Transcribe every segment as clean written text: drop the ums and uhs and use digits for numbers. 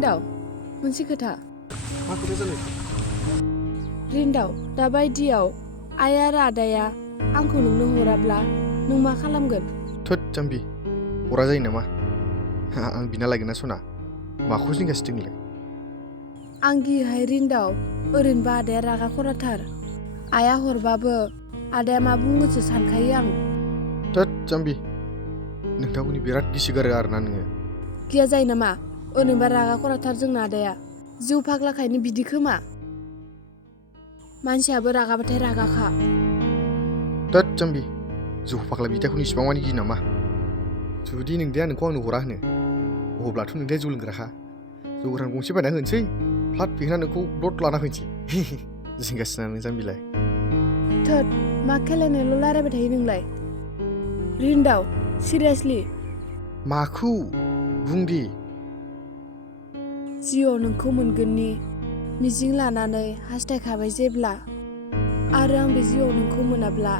रिन्दाव मोनसे खोथा मा खोथा जालाय रिन्दाव दाबायदियाव आइ आरो आदाया आंखौ नोंनो हराब्ला नों मा खालामगोन थोद जाम्बि हरा जायो नामा आं बिना लागोन ना सना माखौ जिंगासिदों नोंलाय आं गियोहाय रिन्दाव ओरैनोबा आदाया रागा खराथार आइया हरबाबो आदाया मा बुङोसो सानखायो आं थोद जाम्बि नोंथांखौनि बिराद गिसि गारो आरोना नोङो गिया जायो नामा ओरैनोबा रागा खराथार जोंना आदाया जौ फाग्लाखायनो बिदि खोमा मानसियाबो रागाबाथाय रागाखा थोद जाम्बि जौ फाग्ला बिदाखौनो इसिबां मानि गियो नामा जुदि नोंदाया नोंखौ आंनो हरा होनो अब्लाथ' नोंदाया जौ लोंग्राखा जौ गोरान गंसे बायना होनोसै फ्लाट फेंना नोंखौ ब्लड लाना फैनोसै जिंगासिना नों जाम्बिलाय थोद मा खेलायनायल' रायलायबाय थायो नोंलाय रिन्दाव सिरियासलि माखौ बुं दे जिउआव नोंखौ मोनगोननि मिजिं लानानै हास्थायखाबाय जेब्ला आरो आं बे जिउआव नोंखौ मोनाब्ला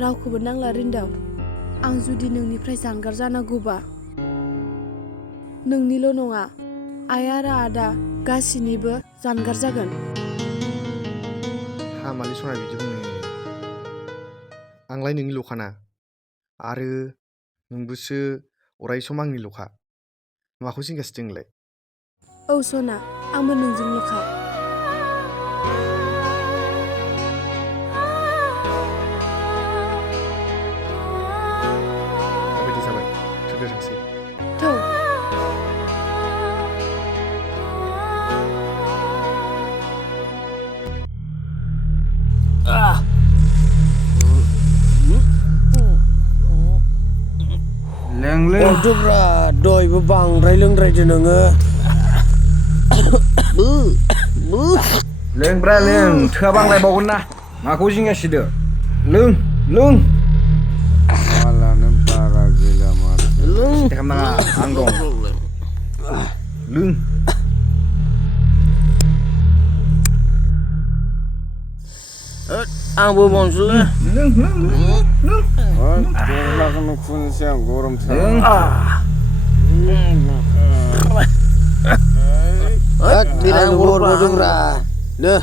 रावखौबो नांला रिन्दाव आं जुदि नोंनिफ्राय जानगार जानांगौबा नोंनिल' नङा आइ आरो आदा गासिनिबो जानगार जागोन हामालै सना बिदि बुंनो आंलाय नोंनिल'खाना आरो नोंबोसो अरायसम आंनिल'खा माखौ जिंगासिदों नोंलाय औ सना आंबो नोंजोंल'खा माबायदि जाबाय थोदो थांसै थौ Bodoब्रा दयबो बांद्राय लोंद्रायदो नोङो लोंब्रा लों थोआ बांलायबावगोन ना माखौ जिंगासिदो लों मालानो बारा गैला माथो सिन्था खालामनाङा आं दं लों आंबो बावनोसैलै लों गरलाखौनो खुनोसै आं गरमथार बिराद गरमदोब्रा नो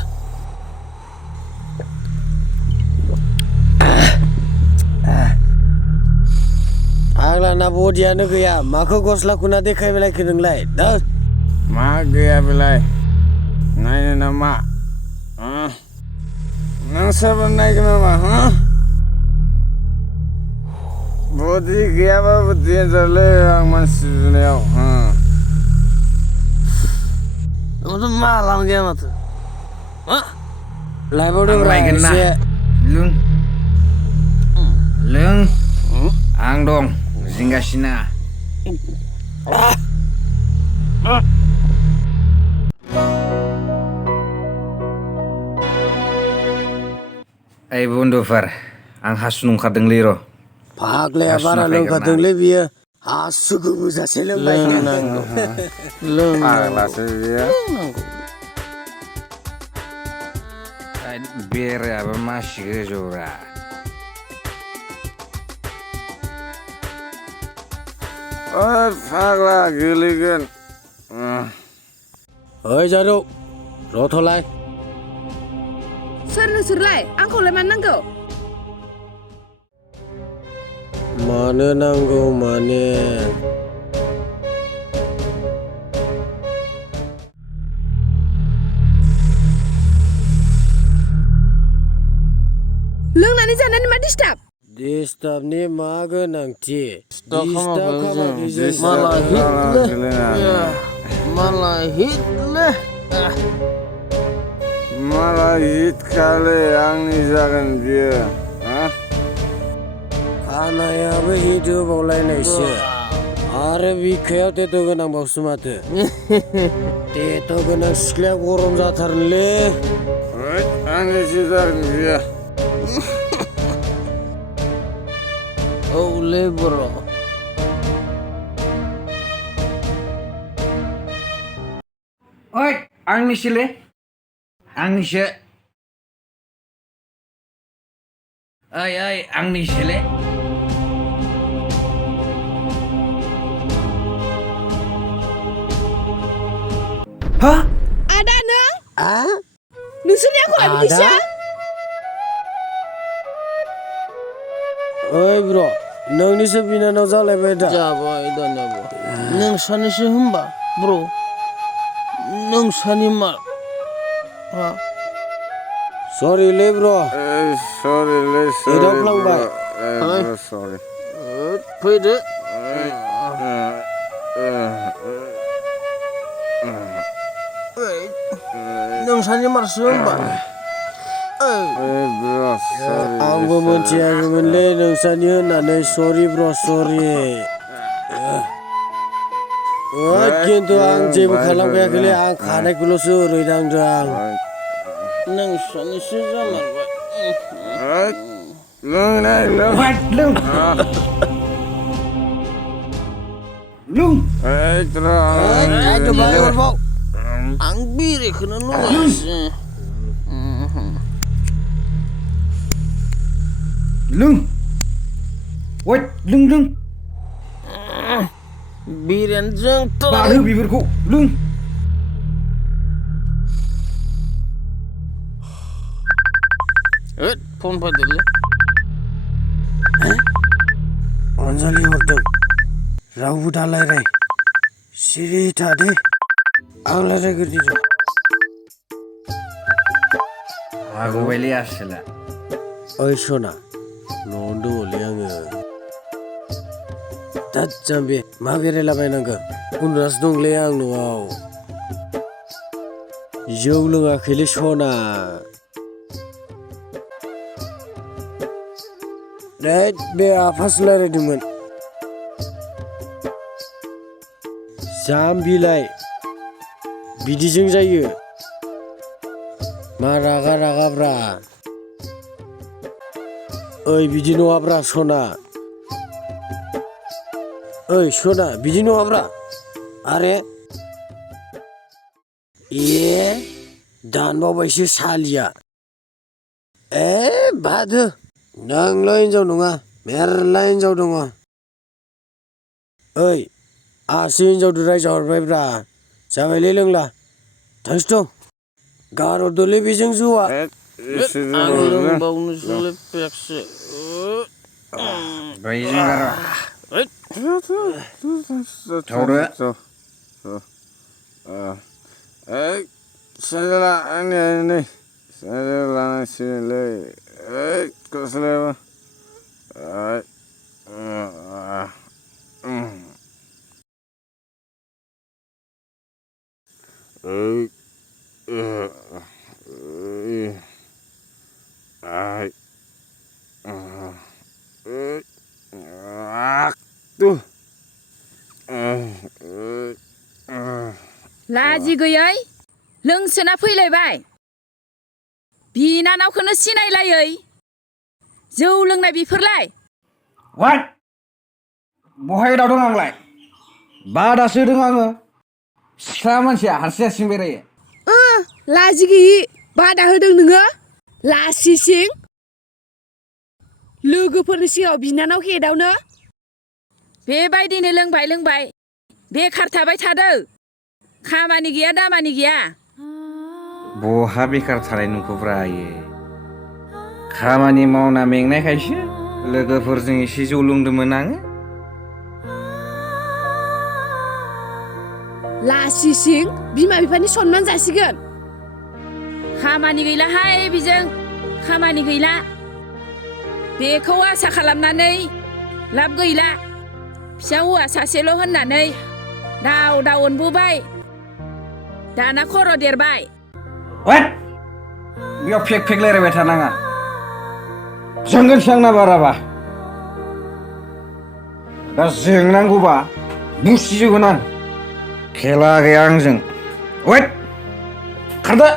आग्लाना बडियानो गैया माखौ गस्ला खुना देखायबायलायखो नोंलाय मा गैया बेलाय नायनो नामा नोंसोरबो नायगोन नामा बडि गैयाबाबो देन्जारलै आं मानसि जुनायाव नोंथ' मालानो गैया माथो लायबावदोब्रा एसे लों आं दं जिंगासिना ओइ बन्दुफोर आं हासुनो ओंखारदोंलै र' फाग्लाया बारा लोंखादोंलै बियो हासुखौ बुजासे लोंबाय फाग्लासो बियो बेरायाबो मासि गोजौरा फाग्ला गोलैगोन ओइ जारौ रथ'लाय सोर नोंसोरलाय आंखौलाय मानो नांगौ मानो नांगौ माने लोंनानै जानानै मा डिस्टार्बनि मा गोनांथि मालाय हिट खालै आंनि जागोन बियो खानायाबो हिट होबावलायनायसो आरो बिखायाव टेटु गोनांबावसो माथो टेटु गोनां सिख्लाया गरम जाथारनोलै आंनिसो जागोन बियो औलै बर' ओइ आंनिसोलै आंनिसो ओइ आंनिसोलै Hah? Ada nang? Ah? Nोंसोरनि आखला बिदिसो? ओइ ब्र' नोंनिसो बिनानाव जालायबाय दा जाबाय दानियाबो नोंसानिसो होमबा ब्र' नोंसानि मा हा सरिलै ब्र' सरिलै एदावफ्लांबाय सरि फैदो नोंसानि मारसो होमबा आंबो मोनथियाखैमोनलै नोंसानि होननानै सरि ब्र' सरि खिन्थु आं जेबो खालामखायाखैलै आं खानायखौल'सो ओरै दांदों आं नोंसानिसो जामारबाय Lung! आं बेरेखौनो लुगासिनो Lung! Wait, lung! बेरेनजों Baru bibirku, lung! फन फैदोलै अनजालि हरदों रावबो दालायराय सिरि थादे आं रायज्लायग्रोनि र' Aku beli asla. ओइ सना न'आवनो दङलै आङो दाद जाम्बि मा बेरायलाबायनांगौ उन्दुनासो दंलै आं न'आव जौ लोङाखैलै सना बे आफासो रायज्लायदोंमोन जाम्बिलाय बिदिजों जायो मा रागा रागाब्रा ओइ बिदि नङाब्रा सना ओइ सना बिदि नङाब्रा आरे दानबावबायसो सालिया बादो नोंल' हिनजाव नङा मेरला हिनजाव दङ ओइ आंहासो हिनजावजों रायजाहरबायब्रा जाबायलै लोंला थांसै गारहरदोलै बेजों जौआ आं लोंबावनोसैलै पेकसे Beijing karo. Tahu saya ini saya sini kau selama tuh लाजि गैयै लोंसोना फैलायबाय बिनानावखौनो सिनायलायै जौ लोंनाय बिफोरलाय What? Bohai dah dong anglai. Bada sedeng angga. Sama sih harsing berai. लाजि गैयि बादा होदों नोङो लासिसिं लोगोफोरनि सिगाङाव बिनानावखौ एदावनो बेबायदिनो लोंबाय बेखार थाबाय थादो खामानि गैया दामानि गैया Boha bekar थानाय नुखौ ब्रायो खामानि मावना मेंनायखायसो लोगोफोरजों एसे जौ लोंदोंमोन आङो लासिसिं बिमा बिफानि सनमान जासिगोन खामानि गैलाहाय बिजों खामानि गैला बेखौ आसा खालामनानै लाब गैला फिसा हौवा सासेल' होननानै दाव अनबोबाय दाना खर' देरबाय What? Biar fake रायलायबाय थानाङा जोंगोन सिगांना बाराबा दा जोंनांगौबा बुसिजोबगोन आं खेला गैया आंजों Wait! खारदो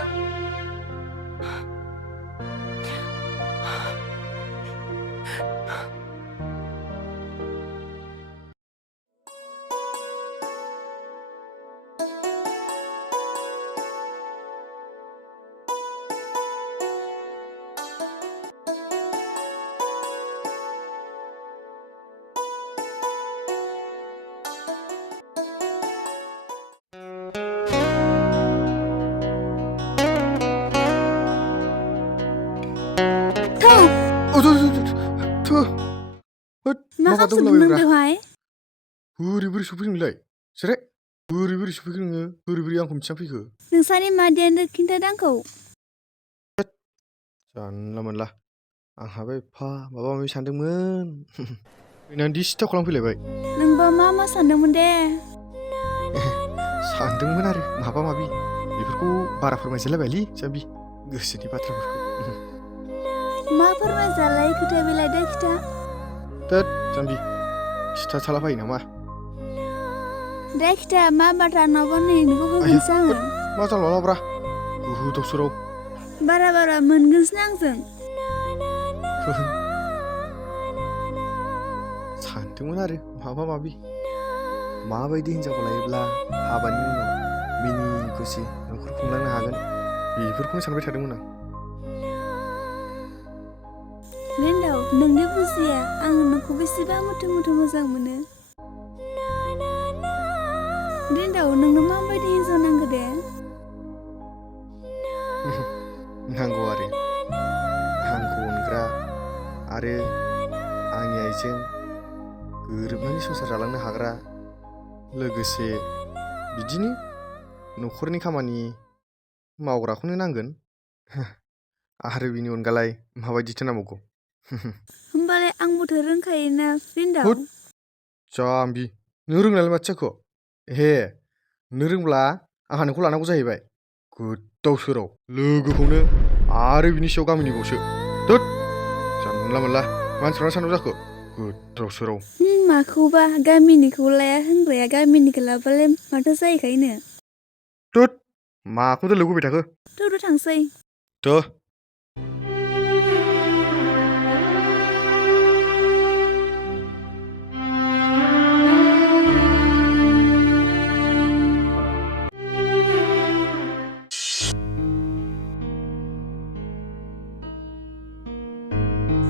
बादा खामसोदों होलाबायब्रा नोंदोहाय बोरै सफैखो नोंलाय सोरे बोरै सफैखो नोङो बोरै आंखौ मिथिना फैखो नोंसानि मादैयानो खिन्थादों आंखौ जानला मोनला आंहाबो एफा माबा माबि सानदोंमोन फैनानै डिस्टार्ब खालामफैलायबाय नोंबा मा सानदोंमोन दे सानदोंमोन आरो माबा माबि बेफोरखौ बारा फोरमायजालायबायलै जाम्बि गोसोनि बाथ्राफोरखौ मा फोरमायजालाय खोथा बेलाय दे खिथा थोद जाम्बि खिथाथालाबायो नामा दे खिथा मा बाथ्रा नङाबा नै नोंखौ होगोनसो आङो मा जालाब्रा गोदाव सोराव बारा मोनगोनसो आंजों सानदोंमोन आरो माबा माबि माबायदि हिनजावखौ लायोब्ला हाबानि उनाव मिनि खुसि न'खर खुंलांनो हागोन बेफोरखौनो सानबाय थादोंमोन आं रेन्दाव नोंनो बुजिया आङो नोंखौ बेसेबा मुथु मोजां मोनो रेन्दाव नोंनो माबायदि हिनजाव नांगौ दे नांगौ आरो आंखौ अनग्रा आरो आंनि आइजों गोरोबनानै संसार जालांनो हाग्रा लोगोसे बिदिनो न'खरनि खामानि मावग्राखौनो नांगोन आरो बिनि अनगालाय माबायदिथो नांबावगौ होमबालाय आंबोथ' रोंखायोना रेन्दाव हुद जाम्बि नों रोंनानै माथो जाखो हे नों रोंब्ला आंहा नोंखौ लानांगौ जाहैबाय गोदाव सोराव लोगोखौनो आरो बिनि सायाव गामिनिखौसो थोद जानला मोनला मानसिफ्रा सानाव जाखो गोदाव सोराव माखौबा गामिनिखौ लाया होनग्राया गामिनिखौ लाबालाय माथो जाहैखायनो थोद माखौथो लुबैबाय थाखो थ' थांसै थ'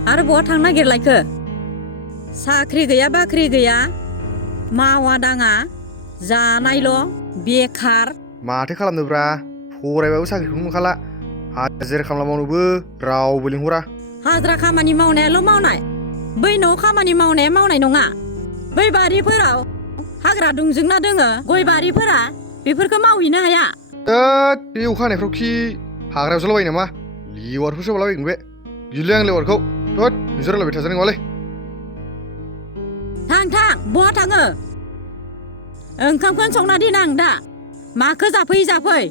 आरो बहा थांनो नागिरलायखो साख्रि गैया बाख्रि गैया मावा दाङा जानायल' बेखार माथो खालामनोब्रा फरायबाबो साख्रिखौनो मोनखाला हाजिरा खामला मावनोबो रावबो लिंहरा हाजिरा खामानि मावनायाल' मावनाय बै न'आव खामानि मावनाया मावनाय नङा बै बारिफोराव हाग्रा दंजोंना दोङो गय बारिफोरा बेफोरखौ मावहैनो हाया थोद बे अखा हानायफ्राव खि हाग्रायाव जालाबायो नामा लेवारफोरसो बालाबायगोन बे गिलै आं लेवारखौ थोद नोंसोर रायलायबाय थाजानाय नङालै थां बहा थाङो ओंखामखौनो संना दिन आं दा माखो जाफै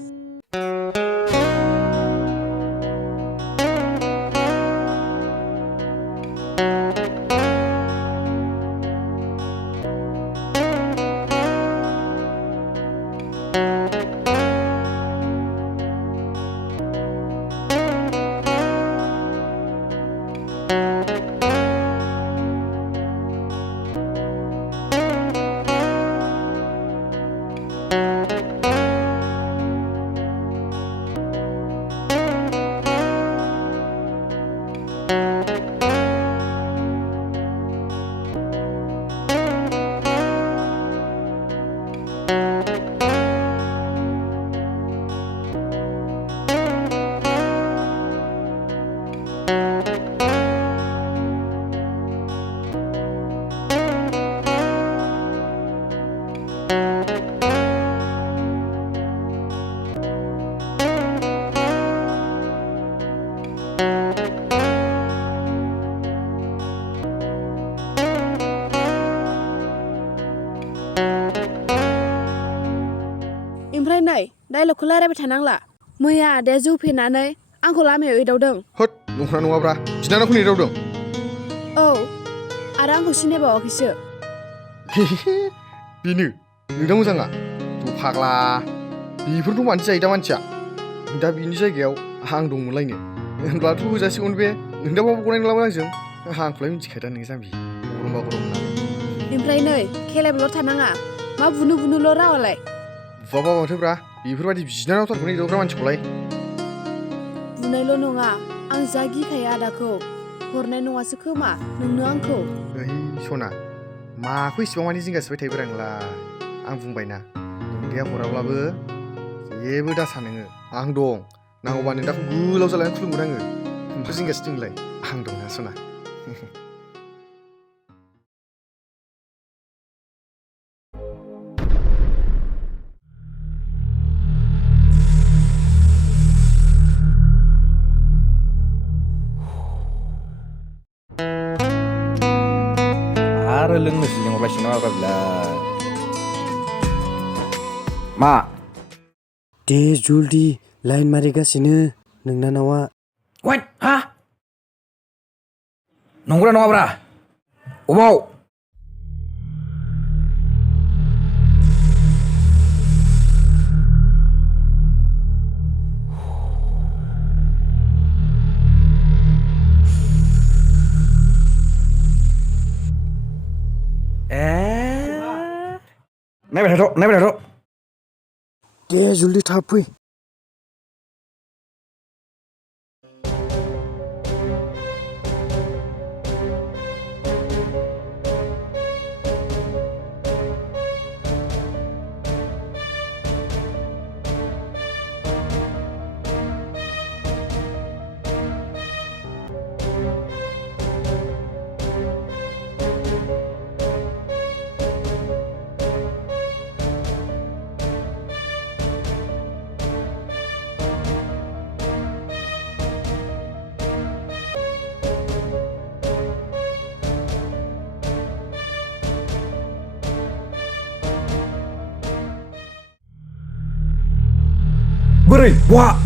ओमफ्राय नै डाइलगखौ रायलायबाय थानांला मैया आदाया जौ फेनानै आंखौ लामायाव एदावदों होद नंखाना नङाब्रा बिनानावखौ नेदावदों औ आरो आंखौ सिनायबावाखैसो बेनो नोंदा मोजाङा थ' फाग्ला बेफोरथ' मानसि जायो दा मानसिया दा बिनि जायगायाव आं दंमोनलायनो होनब्लाथ' होजासिगौमोन बे नोंदा माबा गनाय नंलामोन आंजों आंखौलाय मिथिखायोदा नों जाम्बि गरमबा गरम होननानै ओमफ्राय नै खेलायबाल' थानाङा मा बुनुल' रावालाय बुवाबा माथोब्रा बेफोरबायदि बिनानावथारखौनो एदावग्रा मानसिखौलाय बुनायल' नङा आं जा गिखायो आदाखौ हरनाय नङासो खोमा नोंनो आंखौ ओइ सना माखौ इसेबां मानि जिंगासिबाय थायोब्रा नोंलाय आं बुंबायना नोंदाया हराब्लाबो जेबो दासा नोङो आं दं नांगौबा नोंदाखौ गोलाव जालायनानै खुलुमगोन आङो नोंखौ जिंगासिदों नोंलाय आं दंना सना जाम्बायसो नङा मा दे जल्दि लाइन मारिगासिनो नोंना नावा वाइट हा नंगौना नङाब्रा अबाव नायबाय थाथ' दे जल्दि थाब फै बोरै बहा